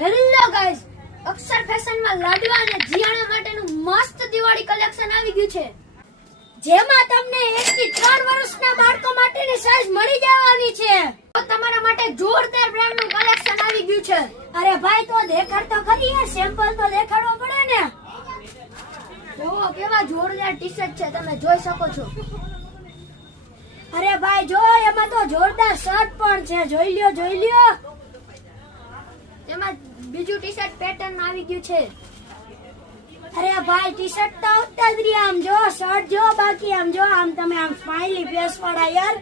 Hello guys, અક્ષર ફેશનમાં લાડવા અને જીયાણા માટેનું મસ્ત દિવાળી કલેક્શન આવી ગયું છે, જેમાં તમને 1 થી 3 વર્ષના બાળકો માટેની સાઈઝ મળી જવાની છે. તો તમારા માટે જોરદાર બ્રાન્ડનું કલેક્શન આવી ગયું છે. અરે ભાઈ, તો દેખાડ તો ખરી યાર, સેમ્પલ તો દેખાડવો પડે ને. જો કેવા જોરદાર ટી-શર્ટ છે, તમે જોઈ શકો છો. અરે ભાઈ જો, એમાં તો જોરદાર શર્ટ પણ છે, જોઈ લ્યો. એમાં બીજું ટી-શર્ટ પેટર્ન આવી ગયું છે. અરે ભાઈ, ટી-શર્ટ તો આવતા જ રહ્યા. આમ જો શર્ટ જો, બાકી આમ જો, આમ તમે આમ સ્માઈલી ફેસ વાળા યાર.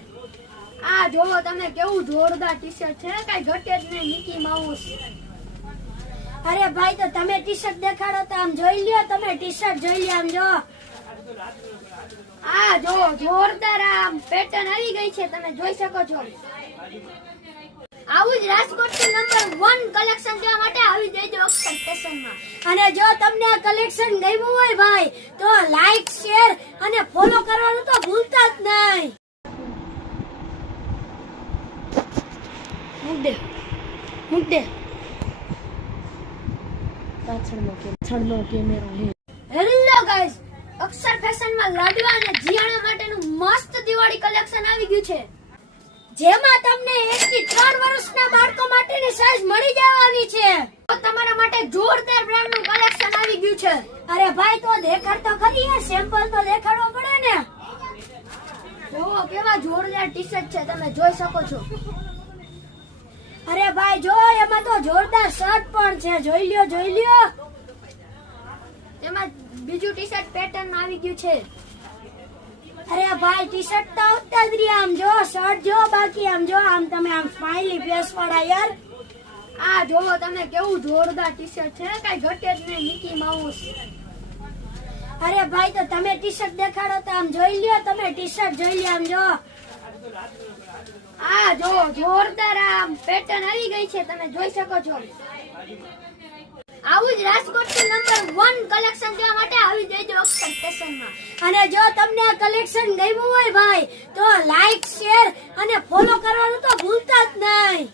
આ જોવો તમે, કેવું જોરદાર ટી-શર્ટ છે, કઈ ઘટે જ નહીં, મિકી માઉસ. અરે ભાઈ, તો તમે ટી-શર્ટ દેખાડો તો આમ જોઈ લ્યો, તમે ટી-શર્ટ જોઈ લ્યો, આમ જો. આ જો જોરદાર આમ પેટર્ન આવી ગઈ છે, તમે જોઈ શકો છો. આવું જ રાજકોટનું નંબર 1 કલેક્શન જોવા માટે આવી જજો અક્ષર ફેશનમાં. અને જો તમને આ કલેક્શન ગમ્યું હોય ભાઈ, તો લાઈક, શેર અને ફોલો કરવાનું તો ભૂલતા જ નહીં. મૂક દે પાછળનો કેમેરો હે. હેલો ગાઈસ, અક્ષર ફેશનમાં લાડવા અને જીયાણા માટેનું મસ્ત દિવાળી કલેક્શન આવી ગયું છે, જેમાં તમને 1 થી 3 વર્ષના બાળકો માટેની સાઈઝ મળી જવાની છે. તો તમારા માટે જોરદાર બ્રાન્ડનું કલેક્શન આવી ગયું છે. અરે ભાઈ, તો દેખાડ તો ખરી યાર, સેમ્પલ તો દેખાડવો પડે ને. જો કેવા જોરદાર ટી-શર્ટ છે, તમે જોઈ શકો છો. અરે ભાઈ જો, એમાં તો જોરદાર શર્ટ પણ છે, જોઈ લ્યો. એમાં બીજું ટી-શર્ટ પેટર્ન આવી ગયું છે. અરે ભાઈ, ટી-શર્ટ તો આવતા જ રહ્યા. આમ જો શર્ટ જો, બાકી આમ જો, આમ તમે આમ સ્માઈલી ફેસ વાળા યાર. આ જોવો તમે, કેવું જોરદાર ટી-શર્ટ છે, કઈ ઘટે જ નહીં, મિકી માઉસ. અરે ભાઈ, તો તમે ટી-શર્ટ દેખાડો તો આમ જોઈ લ્યો, તમે ટી-શર્ટ જોઈ લ્યો, આમ જો. આ જો જોરદાર આમ પેટર્ન આવી ગઈ છે, તમે જોઈ શકો છો. આવું જ રાજકોટનું નંબર 1 કલેક્શન જોવા માટે આવી જજો અક્ષર ફેશનમાં. અને જો તમને આ કલેક્શન ગમ્યું હોય ભાઈ, તો લાઈક, શેર અને ફોલો કરવાનું તો ભૂલતા જ નહીં.